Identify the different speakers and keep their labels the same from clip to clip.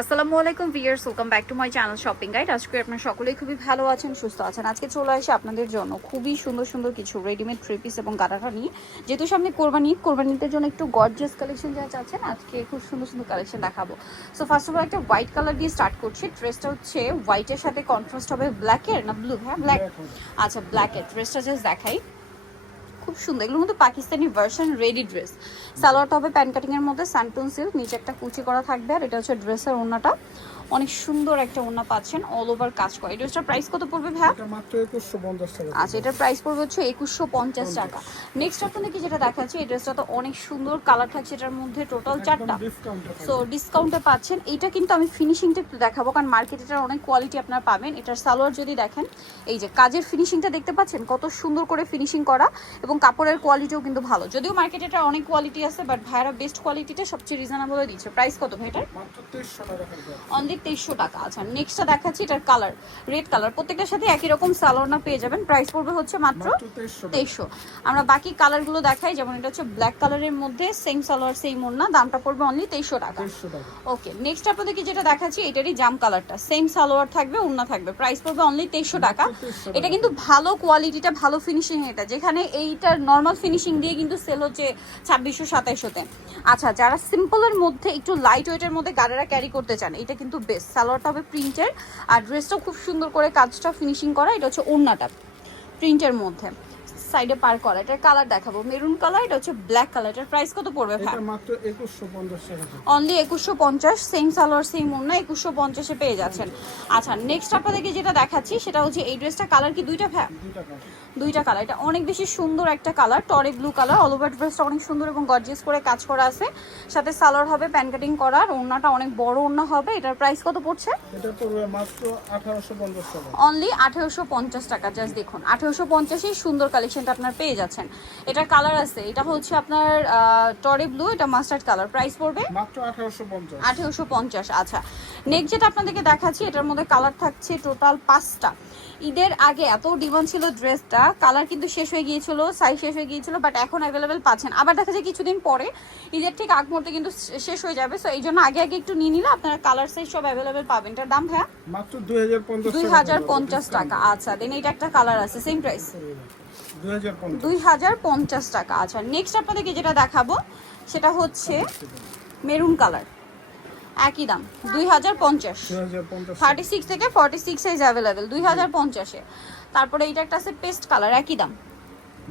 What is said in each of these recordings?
Speaker 1: আসসালামু আলাইকুম viewers welcome back to my channel shopping guide আজকে আপনারা সকলেই খুবই ভালো আছেন সুস্থ আছেন। আজকে চলে আসে আপনাদের জন্য খুবই সুন্দর সুন্দর কিছু রেডিমেড থ্রি পিস এবং গাড়াটা নিয়ে। যেহেতু সামনে কোরবানি কোরবানিদের জন্য একটু গর্জিয়াস কালেকশন যা চাচ্ছেন আজকে খুব সুন্দর সুন্দর কালেকশন দেখাবো। সো ফার্স্ট অফ অল একটা হোয়াইট কালার দিয়ে স্টার্ট করছি। ড্রেসটা হচ্ছে হোয়াইটের সাথে কন্ট্রাস্ট হবে ব্ল্যাকের না ব্লু হ্যাঁ ব্ল্যাক আচ্ছা ব্ল্যাকের ড্রেসটা জাস্ট দেখাই। খুব সুন্দর। এগুলো মধ্যে পাকিস্তানি ভার্সন রেডি ড্রেস সালোয়ারটা হবে প্যান কাটিং এর মধ্যে স্যান্টন সিল্ক নিচে একটা কুচি করা থাকবে আর এটা হচ্ছে ড্রেসের ওড়নাটা। অনেক সুন্দর একটা ওড়না পাচ্ছেন অল ওভার কাজ করে। ড্রেসটার প্রাইস কত পড়বে ভাই
Speaker 2: এটা মাত্র একুশশো পঞ্চাশ টাকা।
Speaker 1: আচ্ছা এটার প্রাইস পড়বে হচ্ছে একুশশো পঞ্চাশ টাকা। নেক্সট আপনাদের কি যেটা দেখাচ্ছি এই ড্রেসটা তো অনেক সুন্দর কালার থাকছে এটার মধ্যে টোটাল চারটা। সো ডিসকাউন্টে পাচ্ছেন। এটা কিন্তু আমি ফিনিশিংটা একটু দেখাবো কারণ মার্কেটে এটার অনেক কোয়ালিটি আপনারা পাবেন। এটার সালোয়ার যদি দেখেন এই যে কাজের ফিনিশিংটা দেখতে পাচ্ছেন? কত সুন্দর করে ফিনিশিং করা। এবং কাপড়ের কোয়ালিটিও কিন্তু ভালো। যদিও মার্কেটে এটা অনেক কোয়ালিটি আছে বাট ভাইরা বেস্ট কোয়ালিটিটা সবচেয়ে রিজনেবল দিচ্ছে। প্রাইস কত ভাই এটার অনলি তেইশশো টাকা। আচ্ছা নেক্সটটা দেখাচ্ছি এটার কালার রেড কালার প্রত্যেকটার সাথে একই রকম সালোয়ার না পেয়ে যাবেন। প্রাইস পড়বে হচ্ছে মাত্র
Speaker 2: তেইশশো
Speaker 1: আমরা বাকি কালারগুলো দেখাই যেমন এটা হচ্ছে ব্ল্যাক কালারের মধ্যে সেম সালোয়ার সেম ওড়না দামটা পড়বে অনলি তেইশশো টাকা। ওকে নেক্সট আপনাদেরকে যেটা দেখাচ্ছি এটারই জাম কালারটা সেম সালোয়ার থাকবে ওড়না থাকবে। প্রাইস পড়বে অনলি তেইশশো টাকা। এটা কিন্তু ভালো কোয়ালিটিটা ভালো ফিনিশিং এটা। যেখানে এইটার নর্মাল ফিনিশিং দিয়ে কিন্তু সেল হচ্ছে ছাব্বিশশো সাতাইশোতে আচ্ছা যারা সিম্পলের মধ্যে, একটু লাইট ওয়েটের মধ্যে গাড়িরা ক্যারি করতে চান, এটা কিন্তু বেস্ট সালোয়ারটা হবে প্রিন্টের আর ড্রেসটাও খুব সুন্দর করে কাজটা ফিনিশিং করা, এটা হচ্ছে ওড়নাটা প্রিন্টের মধ্যে। সাইডে পার করা এটার কালার দেখাবো। মেরুন কালার এটা হচ্ছে ব্ল্যাক কালার এটার প্রাইস কত পড়বে
Speaker 2: এটা মাত্র একুশশো পঞ্চাশ টাকা।
Speaker 1: অনলি একুশশো পঞ্চাশ সেম সালোয়ার সেম ওড়না একুশশো পঞ্চাশে পেয়ে যাচ্ছেন। আচ্ছা নেক্সট আপনাদেরকে যেটা দেখাচ্ছি সেটা হচ্ছে এই ড্রেসটা কালার কি দুইটা ভ্যা দুইটা কালার এটা অনেক বেশি সুন্দর একটা কালার টরে ব্লু কালার অল ওভার ড্রেসটা অনেক সুন্দর এবং গর্জিয়াস করে কাজ করা আছে। সাথে সালোয়ার হবে প্যান কাটিং করা আর ওড়নাটা অনেক বড় ওড়না হবে এটার প্রাইস কত পড়ছে?
Speaker 2: এটা পড়বে মাত্র আঠারোশো পঞ্চাশ টাকা।
Speaker 1: অনলি আঠেরোশো পঞ্চাশ টাকা জাস্ট দেখুন। আঠেরোশো পঞ্চাশেই সুন্দর কালেকশনটা আপনার পেয়ে যাচ্ছেন। এটার কালার আছে। এটা হচ্ছে আপনার টরে ব্লু এটা মাস্টার্ড কালার প্রাইস পড়বে?
Speaker 2: মাত্র আঠারোশো পঞ্চাশ।
Speaker 1: আচ্ছা। নেক্সট যেটা আপনাদেরকে দেখাচ্ছি এটার মধ্যে কালার থাকছে টোটাল পাঁচটা। ঈদের আগে এত ডিমান্ড ছিল ড্রেসটা কালার কিন্তু শেষ হয়ে গিয়েছিল সাইজ শেষ হয়ে গিয়েছিল বাট এখন অ্যাভেলেবেল পাচ্ছেন। আবার দেখা যায় কিছুদিন পরে ঈদের ঠিক আগ মুহূর্তে কিন্তু শেষ হয়ে যাবে। সো এই জন্য আগে আগে একটু নিয়ে নিলে আপনারা কালার সাইজ সব অ্যাভেলেবেল পাবেন। এটার দাম হ্যাঁ
Speaker 2: মাত্র দুই হাজার পঞ্চাশ
Speaker 1: দুই হাজার পঞ্চাশ টাকা আচ্ছা। দেন এটা একটা কালার আছে সেম প্রাইস
Speaker 2: দুই হাজার পঞ্চাশ।
Speaker 1: টাকা। আচ্ছা নেক্সট আপনাদেরকে যেটা দেখাবো সেটা হচ্ছে মেরুন কালার। একই দাম দুই হাজার পঞ্চাশ। থার্টি সিক্স থেকে ফর্টি সিক্স সাইজ অ্যাভেলেবেল দুই হাজার পঞ্চাশে। তারপরে এইটা একটা আছে পেস্ট কালার একই দাম।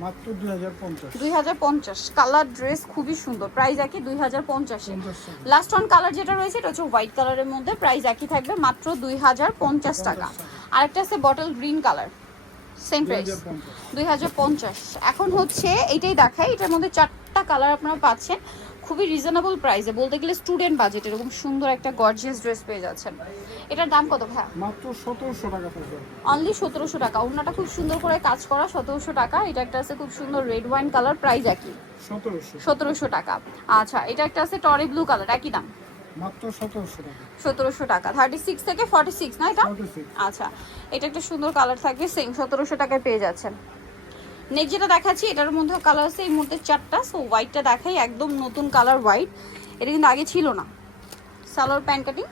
Speaker 2: মাত্র দুই হাজার পঞ্চাশ।
Speaker 1: দুই হাজার পঞ্চাশ। কালার ড্রেস খুবই সুন্দর প্রাইস একই দুই হাজার পঞ্চাশে। লাস্ট ওয়ান কালার যেটা রয়েছে এটা হচ্ছে হোয়াইট কালারের মধ্যে প্রাইস একই থাকবে মাত্র দুই হাজার পঞ্চাশ টাকা। আরেকটা আছে bottle green colour same price দুই হাজার পঞ্চাশ। এখন হচ্ছে এইটাই দেখাই এটার মধ্যে চারটা কালার আপনারা পাচ্ছেন। খুবই রিজনেবল প্রাইসে বলতে গেলে স্টুডেন্ট বাজেট এরকম সুন্দর একটা গর্জিয়াস ড্রেস পেয়ে যাচ্ছেন। এটার দাম কত ভাই
Speaker 2: মাত্র সতেরোশো টাকা
Speaker 1: অনলি সতেরোশো টাকা। ওনাটা খুব সুন্দর করে কাজ করা সতেরোশো টাকা। এটা একটা আছে খুব সুন্দর রেড ওয়াইন কালার প্রাইস একই।
Speaker 2: সতেরোশো।
Speaker 1: টাকা। আচ্ছা এটা একটা আছে টরে ব্লু কালার একই দাম।
Speaker 2: মাত্র টাকা।
Speaker 1: থেকে না এটা? আচ্ছা এটা একটা সুন্দর কালার থাকবে সেম সতেরোশো টাকায় পেয়ে যাচ্ছেন। নেক্সট যেটা দেখাচ্ছি এটার মধ্যে কালার আছে এই মুহূর্তে চারটা সো হোয়াইটটা দেখাই একদম নতুন কালার হোয়াইট এটা কিন্তু আগে ছিল না। সালোয়ার প্যান্ট কাটিং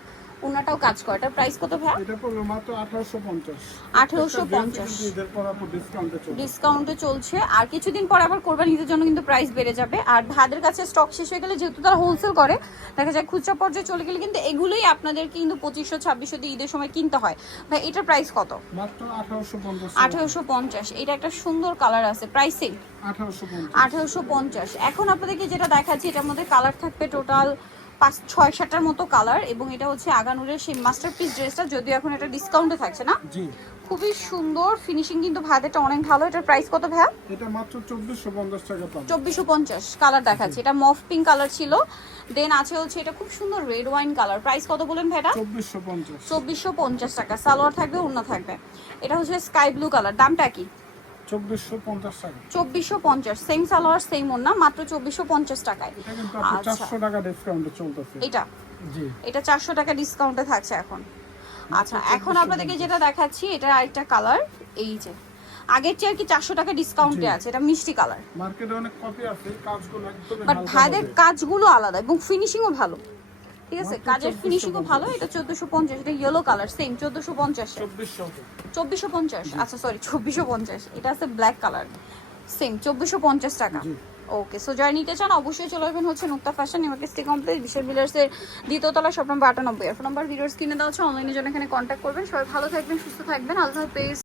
Speaker 1: ওনাটাও কাজ করে। এটার প্রাইস কত ভাই?
Speaker 2: এটা পড়বে মাত্র আঠারোশো পঞ্চাশ।
Speaker 1: 1850
Speaker 2: ঈদের পর আপু ডিসকাউন্টে চলবে।
Speaker 1: ডিসকাউন্টে চলছে। আর কিছুদিন পর আবার কোরবানি ঈদের জন্য কিন্তু প্রাইস বেড়ে যাবে। আর ভাইদের কাছে স্টক শেষ হয়ে গেলে যেহেতু তারা হোলসেল করে দেখা যায় খুচরা পর্যায়ে চলে গেলে কিন্তু এগুলোই আপনাদের কিন্তু পঁচিশশো ছাব্বিশশো দিয়ে ঈদের সময় কিনতে হয়। ভাই এটার প্রাইস কত?
Speaker 2: মাত্র আঠারোশো পঞ্চাশ।
Speaker 1: আঠেরোশো পঞ্চাশ। এটা একটা সুন্দর কালার আছে। প্রাইস সেম
Speaker 2: আঠারোশো পঞ্চাশ।
Speaker 1: আঠেরোশো পঞ্চাশ। এখন আপনাদেরকে যেটা দেখাচ্ছি এটার মধ্যে কালার থাকবে টোটাল পাঁচ ছয় সাতটার মতো কালার এবং এটা হচ্ছে আগানুরের সেই মাস্টারপিস ড্রেসটা যদিও এখন এটা ডিসকাউন্টে থাকছে না। খুবই সুন্দর ফিনিশিং কিন্তু ভাইদেরটা অনেক ভালো। এটার প্রাইস কত ভাইয়া?
Speaker 2: এটা মাত্র চব্বিশশো পঞ্চাশ টাকা পাবে।
Speaker 1: চব্বিশশো পঞ্চাশ কালার দেখাচ্ছি। এটা মফ পিঙ্ক কালার ছিল। দেন আছে হচ্ছে এটা খুব সুন্দর রেড ওয়াইন কালার প্রাইস কত বলেন ভাইটা
Speaker 2: চব্বিশশো পঞ্চাশ।
Speaker 1: চব্বিশশো পঞ্চাশ টাকা। সালোয়ার থাকবে অন্য থাকবে। এটা হচ্ছে স্কাই ব্লু কালার দামটা কি?
Speaker 2: চব্বিশশো পঞ্চাশ
Speaker 1: সেম সালোয়ার সেম মাত্র চব্বিশশো পঞ্চাশ টাকায়। আচ্ছা।
Speaker 2: চারশো টাকা ডিসকাউন্টে চলতেছে।
Speaker 1: এটা? এটা চারশো টাকা ডিসকাউন্টে থাকছে এখন। আচ্ছা এখন আপনাদেরকে যেটা দেখাচ্ছি এটা আরেকটা কালার এই যে। আগের চেয়ে আর কি চারশো টাকা ডিসকাউন্টে। আছে এটা মিষ্টি কালার
Speaker 2: মার্কেটে অনেক কপি আছে কাজগুলো
Speaker 1: বাট ভাইদের কাজগুলো আলাদা এবং ফিনিশিংও ভালো। ঠিক আছে? কাজের ফিনিশিংও ভালো এটা চোদ্দোশো পঞ্চাশ এটা ইয়েলো কালার সেম চোদ্দোশো পঞ্চাশ।
Speaker 2: চব্বিশশো
Speaker 1: চব্বিশশো পঞ্চাশ আচ্ছা সরি চব্বিশশো পঞ্চাশ। এটা আছে ব্ল্যাক কালার সেম চব্বিশশো পঞ্চাশ টাকা। ওকে সো যারা নিতে চান অবশ্যই চলে আসবেন হচ্ছে নুক্তা ফ্যাশন নিমার্কেস্টি কমপ্লেক্স বিশাল বিলার্সের দ্বিতীয়তলা সব নম্বর আটানব্বই। ফোন নাম্বার ভিডিওর স্ক্রিনে দেওয়া হচ্ছে অনলাইনে জন্য এখানে কন্ট্যাক্ট করবেন। সবাই ভালো থাকবেন সুস্থ থাকবেন। আল্লাহ হাফেজ।